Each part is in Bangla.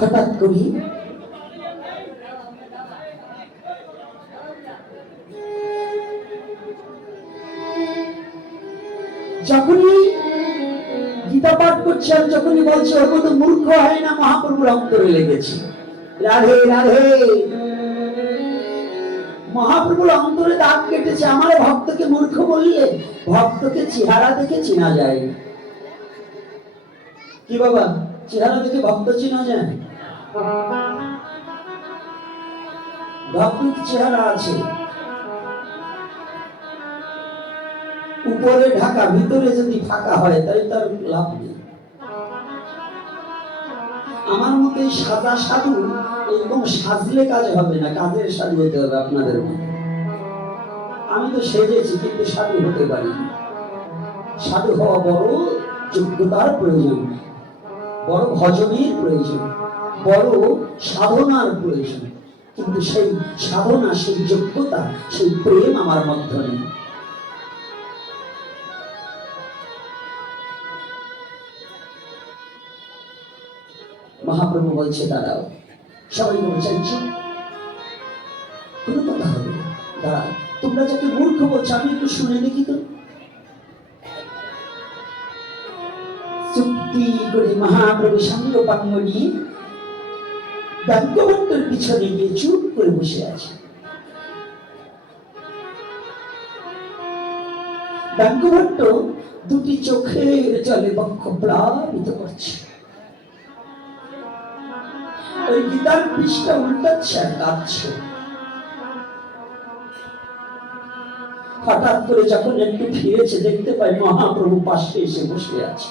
হঠাৎ করি যখনই গীতা পাঠ করছে আর যখনই বলছে, ওর মতো মূর্খ হয় না, মহাপ্রভুর অন্তরে লেগেছে। রাধে রাধে। মহাপ্রভুর অন্তরে দাগ কেটেছে, আমার ভক্তকে মূর্খ বললে, ভক্তকে চেহারা দেখে চেনা যায়। কি বাবা, চেহারা দেখে ভক্ত চেনা যায়? ভক্তের চেহারা আছে? উপরে ঢাকা, ভিতরে যদি ফাঁকা হয়, তাহলে তার লাভ নেই। আমার মতে সাদা সাধু এরকম সাজলে কাজ হবে না, কাজের সাধু হতে হবে আপনাদের মতো। আমি তো সেজেছি, কিন্তু সাধু হতে পারি সাধু হওয়া বড় যোগ্যতার প্রয়োজন, বড় ভজনের প্রয়োজন। বড় সাধনার প্রয়োজন কিন্তু সেই সাধনা, সেই যোগ্যতা, সেই প্রেম আমার মধ্যে নেই। মহাপ্রভু বলছে, দাঁড়াও, সবাই বলছেন কোনো কথা হবে দাঁড়াও, তোমরা যাকে মূর্খ বলছো, আমি একটু শুনে দেখি তো। চুক্তি করে মহাপ্রভু সাঙ্গ পাঙ্গ নিয়ে পিছনে গিয়ে চুপ করে বসে আছে। দান্তবন্ত দুটি চোখের জলে বক্ষ প্লাবিত করছে। ওই গীতার পৃষ্ঠা উল্টাচ্ছে আর কাঁদছে। হঠাৎ করে যখন একটু ফিরেছে, দেখতে পাই মহাপ্রভু পাশে এসে বসে আছে।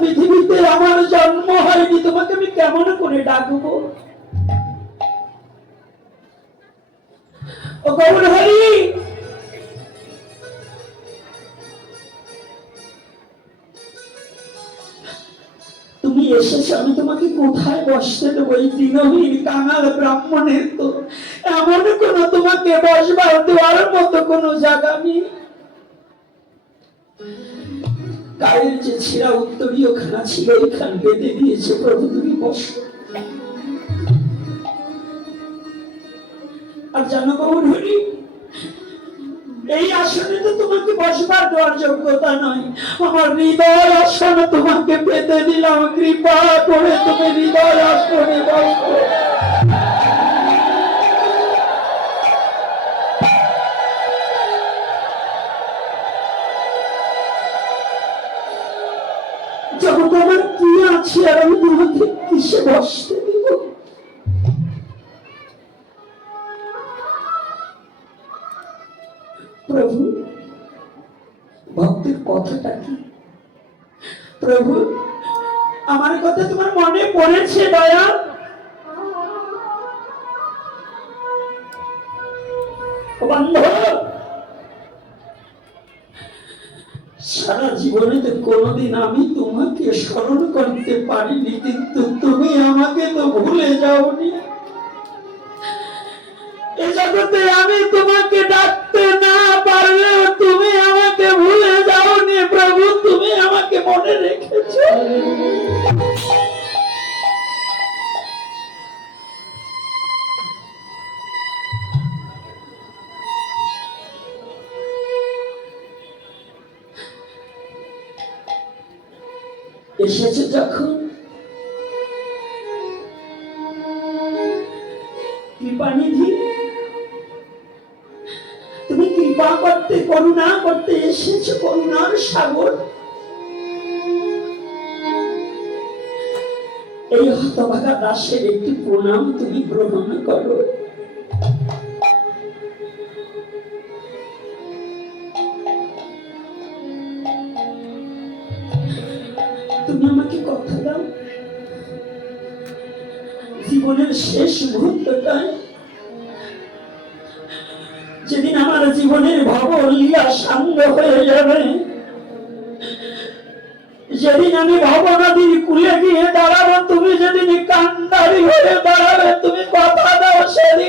পৃথিবীতে আমার জন্ম হয়নি, তোমাকে আমি কেমন করে ডাকবো? হরি! তুমি এসেছ, আমি তোমাকে কোথায় বসতে দেবো? এই দিনহীন কাঙাল ব্রাহ্মণের তো এমন কোন তোমাকে বসবার দেওয়ার মতো কোনো জায়গা নেই। গায়ের যে ছেঁড়া উত্তরীয় খানা ছিল ওইখান বেঁধে দিয়েছে প্রভু, তুমি বসো। আর জানো বাবুর হরি, এই আসনে তো তোমাকে বসবার দেওয়ার যোগ্যতা নয়। আমার হৃদয় আসন তোমাকে পেতে দিলাম, কৃপা করে তুমি হৃদয় আসনে বসো। আছে আর আমি তোমাকে কিসে বসতে দিব প্রভু, ভক্তের কথাটা কি? প্রভু, আমার কথা তোমার মনে পড়েছে, দয়া। সারা জীবনে তো কোনোদিন আমি তোমাকে স্মরণ করতে পারিনি, কিন্তু তুমি আমাকে তো ভুলে যাওনি। এ জগতে আমি তোমাকে ডাকতে এসেছে যখন? কৃপানিধি তুমি কৃপা করতে, করুণা করতে এসেছ, করুণার সাগর। এই হতভাগা দাসের একটি প্রণাম তুমি গ্রহণ করো। তুমি আমাকে কথা দাও। জীবনের শেষ মুহূর্তটায় যেদিন আমার জীবনের ভব লীলা সাঙ্গ হয়ে যাবে, যেদিন আমি ভব নদীর কুলে গিয়ে দাঁড়াবো, তুমি যেদিন কান্দারি হয়ে দাঁড়াবে, তুমি কথা দাও, সেদিন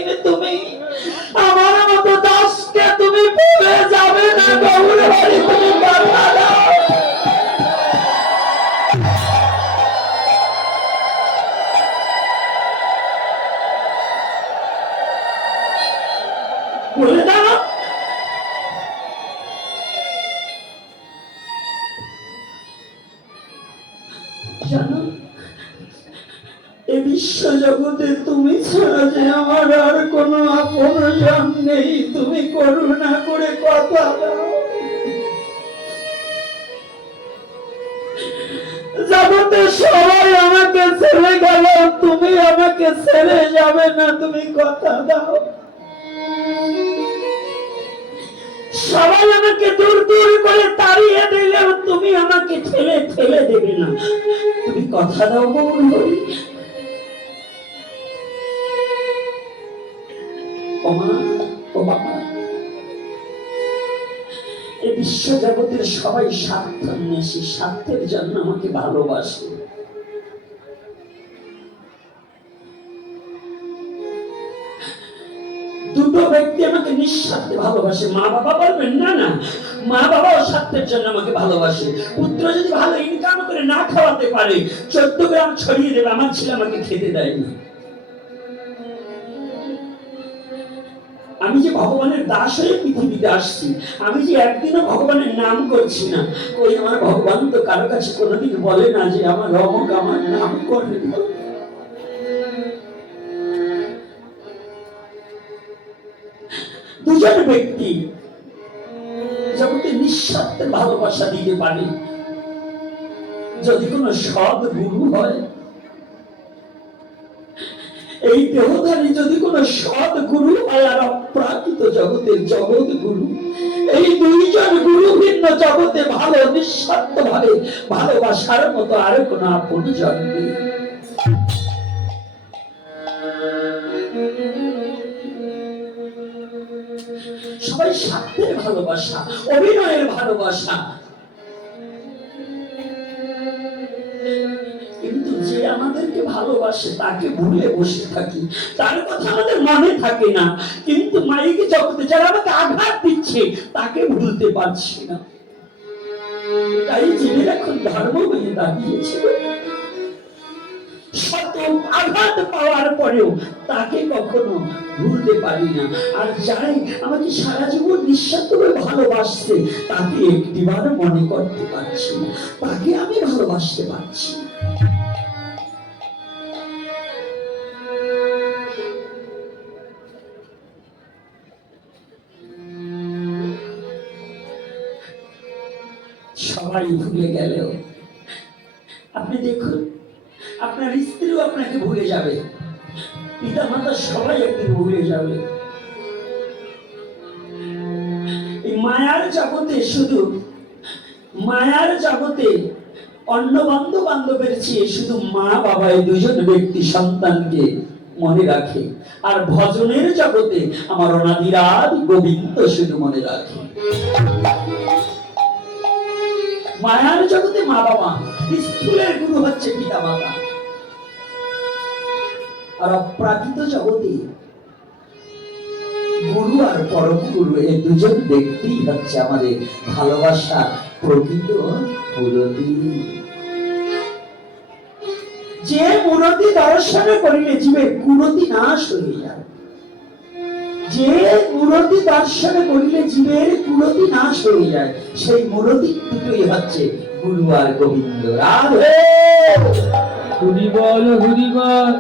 করুণা করে কথা সবাই আমাকে ছেড়ে গেল, তুমি আমাকে ছেড়ে যাবে না, তুমি কথা দাও। সবাই আমাকে দূর দূর করে তাড়িয়ে দিলেও তুমি আমাকে ঠেলে ঠেলে দেবে না। তুমি কথা দাও গৌর এই বিশ্ব জগতের সবাই স্বার্থ নেশি স্বার্থের জন্য আমাকে ভালোবাসে। দুটো ব্যক্তি আমাকে নিঃস্বার্থে ভালোবাসে। মা বাবা বলবেন, না না, মা বাবাও স্বার্থের জন্য আমাকে ভালোবাসে। পুত্র যদি ভালো ইনকাম করে না খাওয়াতে পারে, চোদ্দ গ্রাম ছড়িয়ে দেবে, আমার ছেলে আমাকে খেতে দেয় না। আমি যে ভগবানের দাস হয়ে পৃথিবীতে আসছি, আমি যে একদিনও ভগবানের নাম করছি না ওই আমার ভগবান তো কারও কাছে কোনোদিন বলে না যে আমার রমক আমার নাম করে দুজন ব্যক্তি জগতে নিঃস্বার্থে ভালোবাসা দিতে পারে। যদি কোনো সৎ গুরু হয় এই দেহধারী যদি কোন সৎ গুরু হয় আর অপ্রাকৃত জগতের জগৎ গুরু, এই দুইজন গুরু ভিন্ন জগতে ভালো, নিঃস্বার্থ ভাবে ভালোবাসার মতো আর কোন আপন জন নেই। সবাই স্বার্থের ভালোবাসা, অভিনয়ের ভালোবাসা আমাদেরকে ভালোবাসে, তাকে ভুলে বসে থাকি। তার কথা আমাদের মনে থাকে না। কিন্তু মাইকে জগতে যারা আমাকে আঘাত দিচ্ছে, তাকে ভুলতে পারছি না। তাই জীবের এখন ধর্ম হয়ে দাঁড়িয়েছে। শত আঘাত পাওয়ার পরেও তাকে কখনো ভুলতে পারি না। আর যারাই আমাকে সারা জীবন নিঃস্বার্থভাবে ভালোবাসছে, তাকে একটিবার মনে করতে পারছি না। তাকে আমি ভালোবাসতে পারছি না। সবাই ভুলে গেলেও। আপনি দেখুন, আপনার স্ত্রীও আপনাকে ভুলে যাবে। পিতা মাতা সবাই একদিন ভুলে যাবে। এই মায়ার জগতে শুধু, মায়ার জগতে অন্য বান্ধব বান্ধবের চেয়ে শুধু মা বাবা এই দুজন ব্যক্তি সন্তানকে মনে রাখে। আর ভজনের জগতে আমার অনাদিরাদ গোবিন্দ শুধু মনে রাখে। মায়ার জগতে মা বাবা স্থূলের গুরু হচ্ছে পিতা মাতা। আর অপ্রাকৃত জগতে গুরু আর পরম গুরু এই দুজন ব্যক্তি হচ্ছে আমাদের ভালোবাসা প্রকৃত মুরতি যে মুরতি দর্শন করিলে জীবের কুরতি নাশ হয়ে যায়। যে মূরতি সাথে করিলে জীবের কুরতি নাশ হয়ে যায়, সেই মূরতি দুটোই হচ্ছে গুরু আর গোবিন্দ। রাধে হরি বল হরি বল।